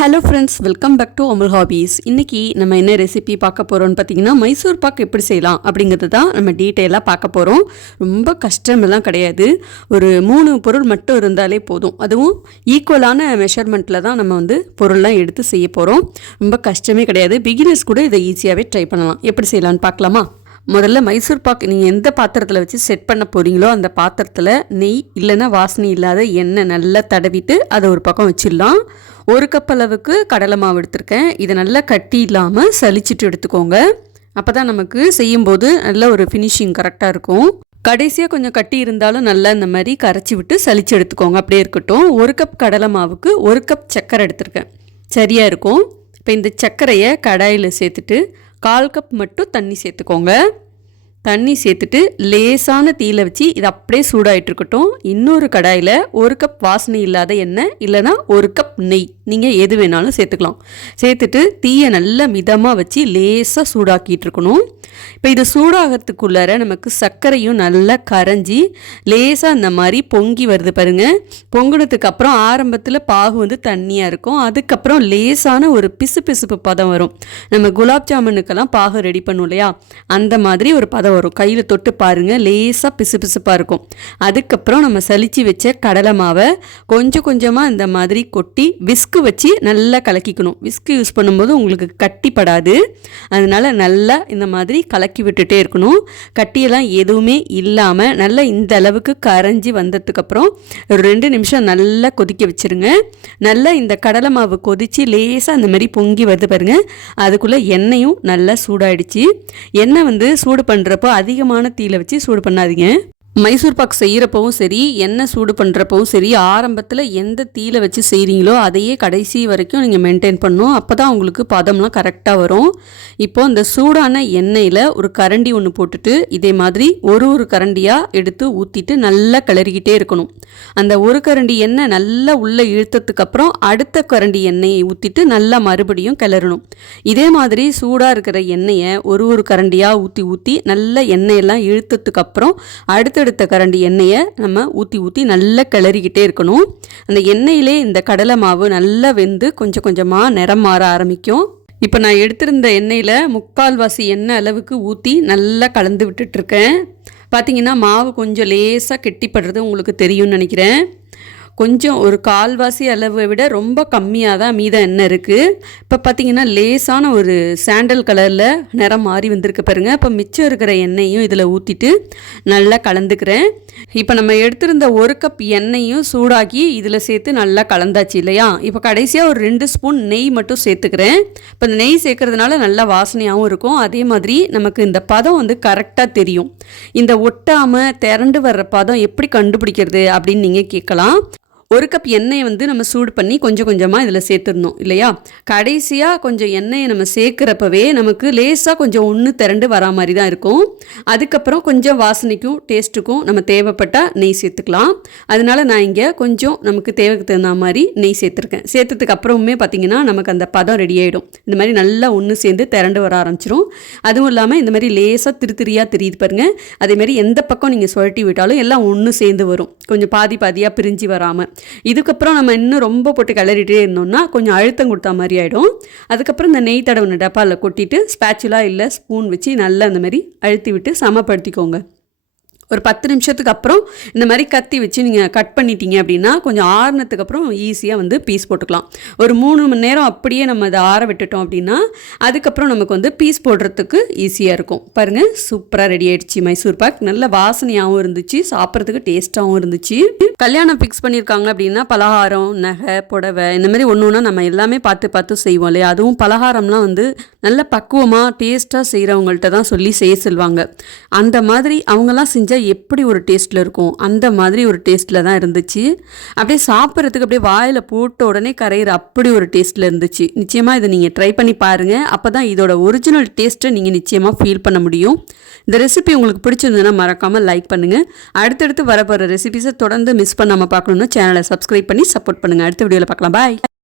Hello friends, welcome back to Amul Hobbies. இன்றைக்கி நம்ம என்ன ரெசிபி பார்க்க போகிறோம்னு பார்த்தீங்கன்னா, மைசூர் பாக் எப்படி செய்யலாம் அப்படிங்கிறது தான் நம்ம டீட்டெயிலாக பார்க்க போகிறோம். ரொம்ப கஷ்டமெல்லாம் கிடையாது. ஒரு 3 பொருள் மட்டும் இருந்தாலே போதும். அதுவும் ஈக்குவலான மெஷர்மெண்ட்டில் தான் நம்ம பொருள்லாம் எடுத்து செய்ய போகிறோம். ரொம்ப கஷ்டமே கிடையாது. பிகினர்ஸ் கூட இதை ஈஸியாகவே ட்ரை பண்ணலாம். எப்படி செய்யலான்னு பார்க்கலாமா? முதல்ல மைசூர் பாக் நீங்கள் எந்த பாத்திரத்தில் வச்சு செட் பண்ண போகிறீங்களோ அந்த பாத்திரத்தில் நெய் இல்லைன்னா வாசனை இல்லாத எண்ணெய் நல்லா தடவிட்டு அதை ஒரு பக்கம் வச்சிடலாம். 1 கப் அளவுக்கு கடலை மாவு எடுத்திருக்கேன். இதை நல்லா கட்டி இல்லாமல் சலிச்சிட்டு எடுத்துக்கோங்க. அப்போ தான் நமக்கு செய்யும்போது நல்ல ஒரு ஃபினிஷிங் கரெக்டாக இருக்கும். கடைசியாக கொஞ்சம் கட்டி இருந்தாலும் நல்லா இந்த மாதிரி கரைச்சி விட்டு சலிச்சு எடுத்துக்கோங்க. அப்படியே இருக்கட்டும். 1 கப் கடலை மாவுக்கு 1 கப் சர்க்கரை எடுத்திருக்கேன். சரியாக இருக்கும். இப்போ இந்த சர்க்கரையை கடாயில் சேர்த்துட்டு 1/4 கப் மட்டும் தண்ணி சேர்த்துக்கோங்க. தண்ணி சேர்த்துட்டு லேசான தீயில வச்சு இது அப்படியே சூடாகிட்டு இருக்கட்டும். இன்னொரு கடாயில் 1 கப் வாசனை இல்லாத எண்ணெய் இல்லைனா 1 கப் நெய், நீங்கள் எது வேணாலும் சேர்த்துக்கலாம். சேர்த்துட்டு தீயை நல்லா மிதமாக வச்சு லேசாக சூடாக்கிட்டு இருக்கணும். இப்போ இது சூடாகிறதுக்குள்ளார நமக்கு சர்க்கரையும் நல்லா கரைஞ்சி லேசாக அந்த மாதிரி பொங்கி வருது பாருங்கள். பொங்கினதுக்கு அப்புறம் ஆரம்பத்தில் பாகு தண்ணியாக இருக்கும். அதுக்கப்புறம் லேசான ஒரு பிசுபிசுப்பு பதம் வரும். நம்ம குலாப் ஜாமுனுக்கெல்லாம் பாகு ரெடி பண்ணும் இல்லையா, அந்த மாதிரி ஒரு பதம் வரும். கையில் தொட்டு பாருங்கள், லேசாக பிசுபிசுப்பாக இருக்கும். அதுக்கப்புறம் நம்ம சலிச்சு வச்ச கடலை மாவை கொஞ்சம் கொஞ்சமாக இந்த மாதிரி கொட்டி விஸ்கு வச்சு நல்லா கலக்கிக்கணும். விஸ்கு யூஸ் பண்ணும்போது உங்களுக்கு கட்டிப்படாது. அதனால நல்லா இந்த மாதிரி கலக்கி விட்டுட்டே இருக்கணும். கட்டியெல்லாம் எதுவுமே இல்லாமல் நல்லா இந்த அளவுக்கு கரைஞ்சி வந்ததுக்கப்புறம் ஒரு 2 நிமிஷம் நல்லா கொதிக்க வச்சுருங்க. நல்லா இந்த கடலை மாவு கொதித்து லேசாக அந்த மாதிரி பொங்கி வருது பாருங்கள். அதுக்குள்ளே எண்ணெயும் நல்லா சூடாயிடுச்சு. எண்ணெய் சூடு பண்ணுறப்போ அதிகமான தீயில வச்சு சூடு பண்ணாதீங்க. மைசூர் பாக் செய்கிறப்பவும் சரி, எண்ணெய் சூடு பண்ணுறப்பவும் சரி, ஆரம்பத்தில் எந்த தீயில வச்சு செய்கிறீங்களோ அதையே கடைசி வரைக்கும் நீங்கள் மெயின்டைன் பண்ணணும். அப்போ தான் உங்களுக்கு பதம்லாம் கரெக்டாக வரும். இப்போது இந்த சூடான எண்ணெயில் ஒரு கரண்டி ஒன்று போட்டுட்டு இதே மாதிரி ஒரு கரண்டியாக எடுத்து ஊற்றிட்டு நல்லா கிளறிக்கிட்டே இருக்கணும். அந்த ஒரு கரண்டி எண்ணெய் நல்லா உள்ளே இழுத்ததுக்கப்புறம் அடுத்த கரண்டி எண்ணெயை ஊற்றிட்டு நல்லா மறுபடியும் கிளறணும். இதே மாதிரி சூடாக இருக்கிற எண்ணெயை ஒரு கரண்டியாக ஊற்றி நல்லா எண்ணெயெல்லாம் இழுத்ததுக்கப்புறம் அடுத்த கரண்டி எண்ணெயை நம்ம ஊற்றி நல்லா கிளறிக்கிட்டே இருக்கணும். அந்த எண்ணெயிலே இந்த கடலை மாவு நல்லா வெந்து கொஞ்சம் கொஞ்சமாக நிறம் மாற ஆரம்பிக்கும். இப்போ நான் எடுத்திருந்த எண்ணெயில் 3/4 எண்ணெய் அளவுக்கு ஊற்றி நல்லா கலந்து விட்டுட்ருக்கேன். பார்த்தீங்கன்னா மாவு கொஞ்சம் லேசாக கெட்டிப்படுறது உங்களுக்கு தெரியும்னு நினைக்கிறேன். கொஞ்சம் ஒரு 1/4 அளவை விட ரொம்ப கம்மியாக தான் மீதம் எண்ணெய் இருக்குது. இப்போ பார்த்தீங்கன்னா லேசான ஒரு சாண்டல் கலரில் நிறம் மாறி வந்திருக்கு பாருங்கள். இப்போ மிச்சம் இருக்கிற எண்ணெயும் இதில் ஊற்றிட்டு நல்லா கலந்துக்கிறேன். இப்போ நம்ம எடுத்திருந்த 1 கப் எண்ணெயும் சூடாக்கி இதில் சேர்த்து நல்லா கலந்தாச்சு இல்லையா. இப்போ கடைசியாக ஒரு 2 ஸ்பூன் நெய் மட்டும் சேர்த்துக்கிறேன். இப்போ இந்த நெய் சேர்க்கறதுனால நல்லா வாசனையாகவும் இருக்கும். அதே மாதிரி நமக்கு இந்த பதம் கரெக்டாக தெரியும். இந்த ஒட்டாமல் திரண்டு வர்ற பதம் எப்படி கண்டுபிடிக்கிறது அப்படின்னு நீங்கள் கேட்கலாம். 1 கப் எண்ணெயை நம்ம சூடு பண்ணி கொஞ்சம் கொஞ்சமாக இதில் சேர்த்துடணும் இல்லையா. கடைசியாக கொஞ்சம் எண்ணெயை நம்ம சேர்க்குறப்பவே நமக்கு லேசாக கொஞ்சம் ஒன்று திரண்டு வரா மாதிரி தான் இருக்கும். அதுக்கப்புறம் கொஞ்சம் வாசனைக்கும் டேஸ்ட்டுக்கும் நம்ம தேவைப்பட்டால் நெய் சேர்த்துக்கலாம். அதனால நான் இங்கே கொஞ்சம் நமக்கு தேவைக்கு தகுந்த மாதிரி நெய் சேர்த்துருக்கேன். சேர்த்ததுக்கு அப்புறமே பார்த்திங்கன்னா நமக்கு அந்த பதம் ரெடி ஆகிடும். இந்த மாதிரி நல்லா ஒன்று சேர்ந்து திரண்டு வர ஆரம்பிச்சிடும். அதுவும் இல்லாமல் இந்த மாதிரி லேசாக திரியாக தெரியுது பாருங்கள். அதேமாதிரி எந்த பக்கம் நீங்கள் சுழட்டி விட்டாலும் எல்லாம் ஒன்று சேர்ந்து வரும். கொஞ்சம் பாதியாக பிரிஞ்சு வராமல். இதுக்கப்புறம் நம்ம இன்னும் ரொம்ப போட்டு கிளறிட்டே இருந்தோம்னா கொஞ்சம் அழுத்தம் கொடுத்தா மாதிரி ஆகிடும். அதுக்கப்புறம் இந்த நெய் தடவின டப்பாவில் கொட்டிட்டு ஸ்பேச்சுலா இல்லை ஸ்பூன் வச்சு நல்லா அந்த மாதிரி அழுத்தி விட்டு சமப்படுத்திக்கோங்க. ஒரு 10 நிமிஷத்துக்கு அப்புறம் இந்த மாதிரி கத்தி வச்சு நீங்கள் கட் பண்ணிட்டீங்க அப்படின்னா கொஞ்சம் ஆறுனதுக்கு அப்புறம் ஈஸியாக பீஸ் போட்டுக்கலாம். ஒரு 3 மணி நேரம் அப்படியே நம்ம அதை ஆற விட்டுட்டோம் அப்படின்னா அதுக்கப்புறம் நமக்கு பீஸ் போடுறதுக்கு ஈஸியாக இருக்கும். பாருங்கள், சூப்பராக ரெடி ஆகிடுச்சு மைசூர் பாக். நல்ல வாசனையாகவும் இருந்துச்சு, சாப்பிட்றதுக்கு டேஸ்ட்டாகவும் இருந்துச்சு. கல்யாணம் ஃபிக்ஸ் பண்ணியிருக்காங்க அப்படின்னா பலகாரம், நகை, புடவை இந்த மாதிரி ஒன்று நம்ம எல்லாமே பார்த்து செய்வோம் இல்லையா. அதுவும் பலகாரம்லாம் நல்ல பக்குவமாக டேஸ்ட்டாக செய்கிறவங்கள்ட்ட தான் சொல்லி செய்ய சொல்லுவாங்க. அந்த மாதிரி அவங்கெல்லாம் செஞ்சால் எப்படி ஒரு டேஸ்ட்டில் இருக்கும், அந்த மாதிரி ஒரு டேஸ்ட்டில் தான் இருந்துச்சு. அப்படியே சாப்பிட்றதுக்கு அப்படியே வாயில் போட்ட உடனே கரையிற அப்படி ஒரு டேஸ்ட்டில் இருந்துச்சு. நிச்சயமாக இதை நீங்கள் ட்ரை பண்ணி பாருங்கள். அப்போ தான் இதோட ஒரிஜினல் டேஸ்ட்டை நீங்கள் நிச்சயமாக ஃபீல் பண்ண முடியும். இந்த ரெசிபி உங்களுக்கு பிடிச்சிருந்ததுன்னா மறக்காமல் லைக் பண்ணுங்கள். அடுத்தடுத்து வரப்போகிற ரெசிபிஸை தொடர்ந்து மிஸ் பண்ணாமல் பார்க்கணுன்னா சேனலை சப்ஸ்கிரைப் பண்ணி சப்போர்ட் பண்ணுங்கள். அடுத்த வீடியோவில் பார்க்கலாம். பாய்.